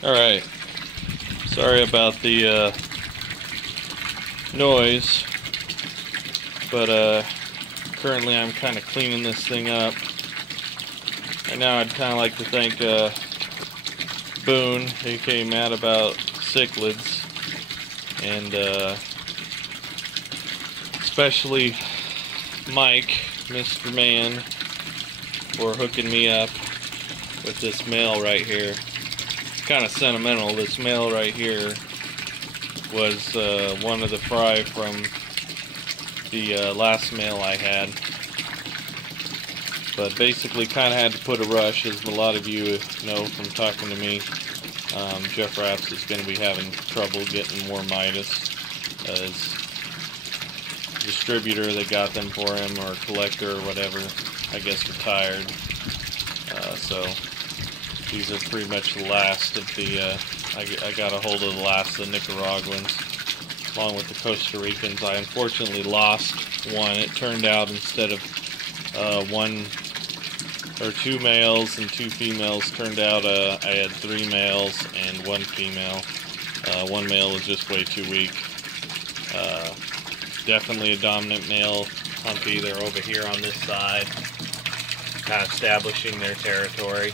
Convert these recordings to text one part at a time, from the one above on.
Alright, sorry about the noise, but currently I'm kind of cleaning this thing up. And now I'd kind of like to thank Boone, aka Mad About Cichlids, and especially Mike, Mr. Man, for hooking me up with this male right here. Kind of sentimental. This male right here was one of the fry from the last male I had, but basically kind of had to put a rush, as a lot of you know from talking to me. Jeff Raps is going to be having trouble getting more Midas. His distributor that got them for him, or collector or whatever, I guess retired. So these are pretty much the last of the, I got a hold of the last of the Nicaraguans, along with the Costa Ricans. I unfortunately lost one. It turned out instead of one or two males and two females, turned out I had three males and one female. One male was just way too weak. Definitely a dominant male humpy. They're over here on this side, kind of establishing their territory.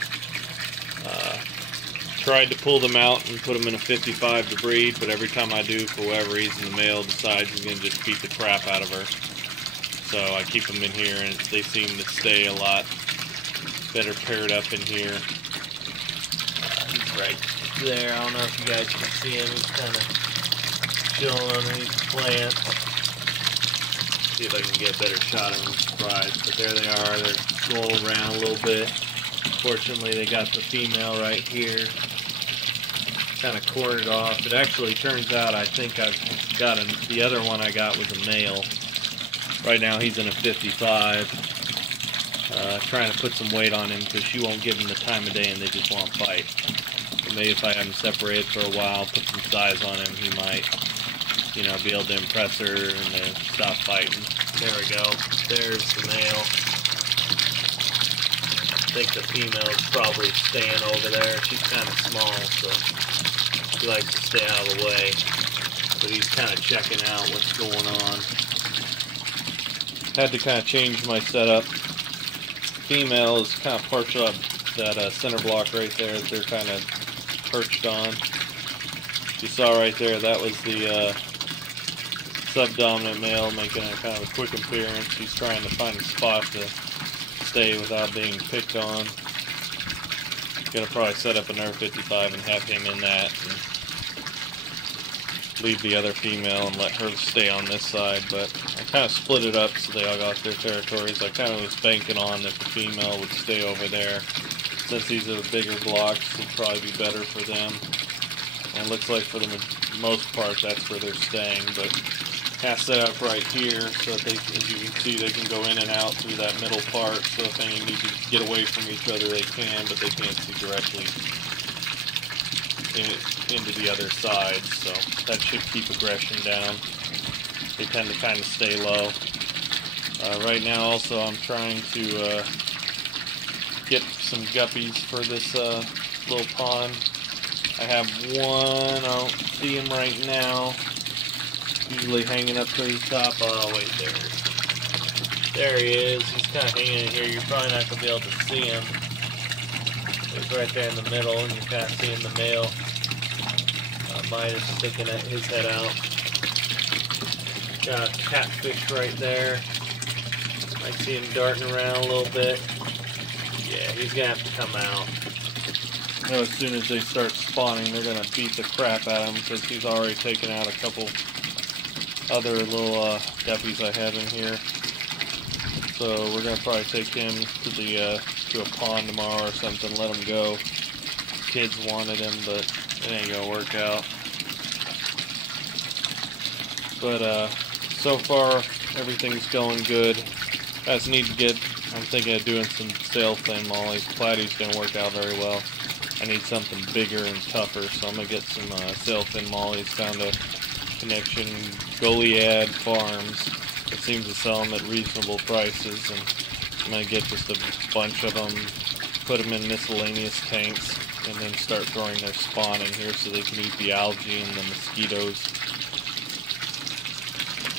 Tried to pull them out and put them in a 55 to breed, but every time I do, for whatever reason, the male decides he's going to just beat the crap out of her. So I keep them in here, and they seem to stay a lot better paired up in here. He's right there. I don't know if you guys can see him. He's kind of chilling underneath the plant. See if I can get a better shot of him. Surprised, but there they are. They're rolling around a little bit. Fortunately, they got the female right here, kind of cornered off. It actually turns out I think I've got the other one I got was a male. Right now he's in a 55. Trying to put some weight on him because she won't give him the time of day and they just won't fight. So maybe if I have him separated for a while, put some size on him, he might, you know, be able to impress her and then stop fighting. There we go. There's the male. I think the female is probably staying over there. She's kind of small, so she likes to stay out of the way. But he's kind of checking out what's going on. Had to kind of change my setup. Female is kind of perched on that center block right there that they're kind of perched on. You saw right there, that was the subdominant male making a kind of a quick appearance. He's trying to find a spot to stay without being picked on. Gonna probably set up another 55 and have him in that, and leave the other female and let her stay on this side. But I kind of split it up so they all got their territories. I kind of was banking on that the female would stay over there. Since these are the bigger blocks, it'd probably be better for them. And it looks like for the most part that's where they're staying. But kind of set up right here so that they, as you can see, they can go in and out through that middle part. So if any need to get away from each other, they can, but they can't see directly into the other side. So that should keep aggression down. They tend to kind of stay low. Right now also I'm trying to get some guppies for this little pond. I have one, I don't see him right now. Usually hanging up to the top. Oh wait, there he is. He's kind of hanging in here. You're probably not going to be able to see him. He's right there in the middle, and you're kind of seeing the male. Midas sticking his head out. Got a catfish right there. Might see him darting around a little bit. Yeah, he's going to have to come out. You know, as soon as they start spawning, they're going to beat the crap out of him because he's already taken out a couple other little guppies I have in here. So we're going to probably take him to the to a pond tomorrow or something, let him go. Kids wanted him, but it ain't going to work out. But so far, everything's going good. I just need to get, I'm thinking of doing some sailfin mollies. Platy's didn't work out very well. I need something bigger and tougher, so I'm going to get some sailfin mollies. Found a connection, Goliad Farms. It seems to sell them at reasonable prices, and I'm going to get just a bunch of them, put them in miscellaneous tanks, and then start throwing their spawn in here so they can eat the algae and the mosquitoes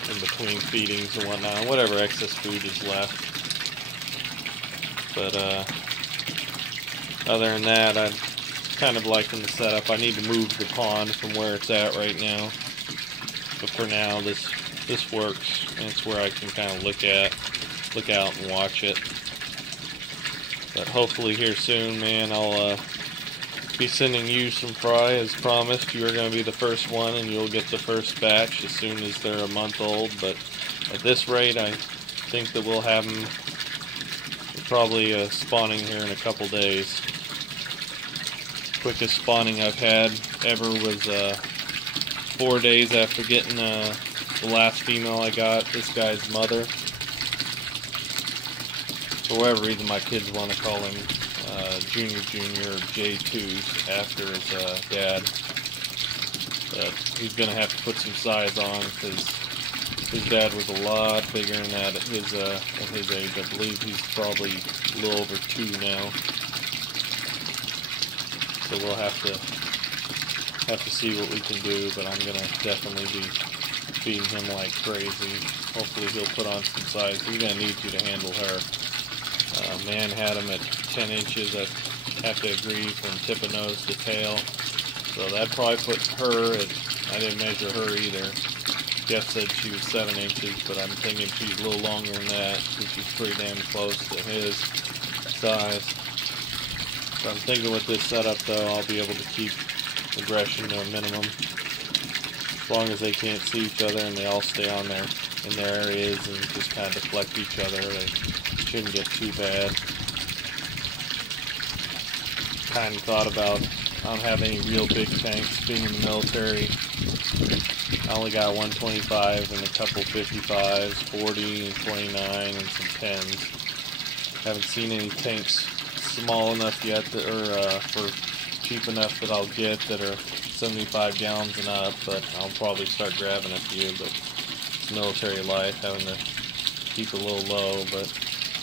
in between feedings and whatnot, whatever excess food is left. But other than that, I'm kind of liking the setup. I need to move the pond from where it's at right now, but for now this works, and it's where I can kind of look out and watch it. But hopefully here soon, man, I'll be sending you some fry as promised. You are going to be the first one, and you'll get the first batch as soon as they're a month old. But at this rate, I think that we'll have them probably spawning here in a couple days. Quickest spawning I've had ever was 4 days after getting the last female I got, this guy's mother. For whatever reason, my kids want to call him Junior or J2s after his dad. But he's going to have to put some size on because his dad was a lot bigger than that at his age. I believe he's probably a little over 2 now. So we'll have to see what we can do, but I'm going to definitely be feeding him like crazy. Hopefully he'll put on some size. He's going to need you to handle her. Man had him at 10 inches, I have to agree, from tip of nose to tail. So that probably put her at, I didn't measure her either. Jeff said she was 7 inches, but I'm thinking she's a little longer than that, because she's pretty damn close to his size. So I'm thinking with this setup, though, I'll be able to keep aggression to a minimum. As long as they can't see each other and they all stay on in their areas and just kind of deflect each other, they shouldn't get too bad. Kind of thought about, I don't have any real big tanks being in the military. I only got 125 and a couple 55s, 40 and 29 and some 10s. Haven't seen any tanks small enough yet that are for cheap enough that I'll get that are 75 gallons and up, but I'll probably start grabbing a few. But it's military life, having to keep a little low. But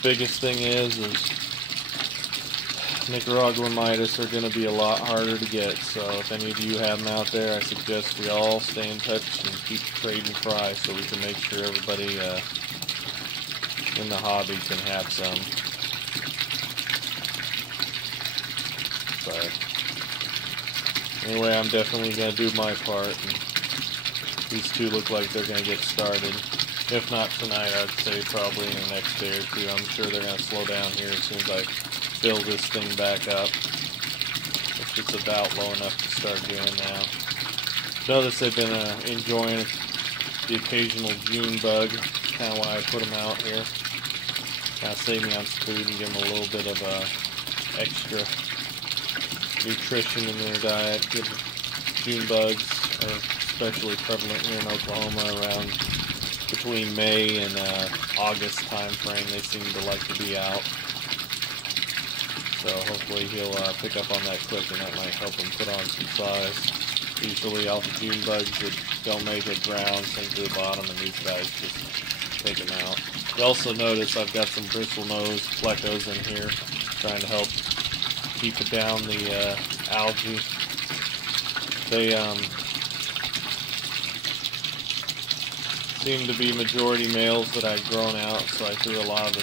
biggest thing is Nicaragua Midas are going to be a lot harder to get. So if any of you have them out there, I suggest we all stay in touch and keep trading fry so we can make sure everybody in the hobby can have some. But anyway, I'm definitely going to do my part, and these two look like they're going to get started. If not tonight, I'd say probably in the next day or two. I'm sure they're going to slow down here as soon as I build this thing back up. It's just about low enough to start doing now. Notice they've been enjoying the occasional June bug, kind of why I put them out here. Kind of save me on some food and give them a little bit of extra nutrition in their diet. Good June bugs are especially prevalent here in Oklahoma around between May and August time frame. They seem to like to be out. So hopefully he'll pick up on that quick, and that might help him put on some size. Usually all the June bugs that don't make it brown sink to the bottom, and these guys just take them out. You also notice I've got some bristlenose plecos in here, trying to help keep it down the algae. They seem to be majority males that I've grown out, so I threw a lot of the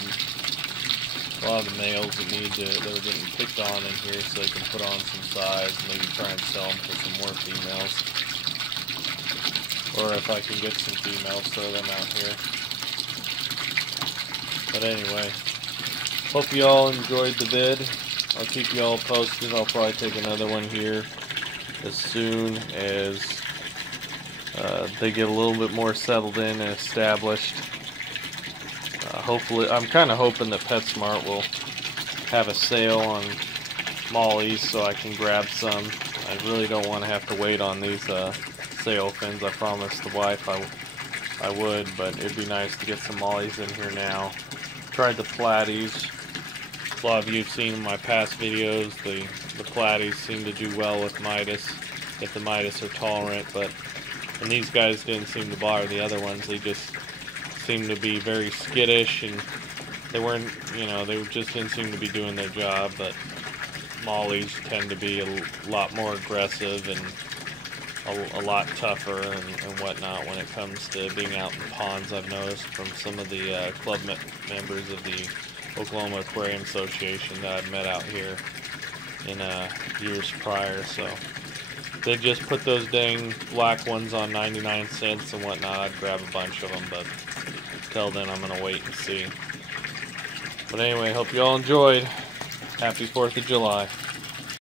males that that were getting picked on in here so they can put on some size, maybe try and sell them for some more females. Or if I can get some females, throw them out here. But anyway, hope you all enjoyed the vid. I'll keep you all posted. I'll probably take another one here as soon as they get a little bit more settled in and established. Hopefully, I'm kind of hoping that PetSmart will have a sale on mollies so I can grab some. I really don't want to have to wait on these sale fins. I promised the wife I would, but it'd be nice to get some mollies in here now. Tried the platies. A lot of you have seen in my past videos, the platies seem to do well with Midas, if the Midas are tolerant, and these guys didn't seem to bother the other ones. They just seemed to be very skittish, and they weren't, they just didn't seem to be doing their job. But mollies tend to be a lot more aggressive and a lot tougher and whatnot when it comes to being out in ponds. I've noticed from some of the club members of the Oklahoma Aquarium Association that I've met out here in years prior. So they just put those dang black ones on 99 cents and whatnot. I'd grab a bunch of them, but till then I'm gonna wait and see. But anyway, hope you all enjoyed. Happy 4th of July.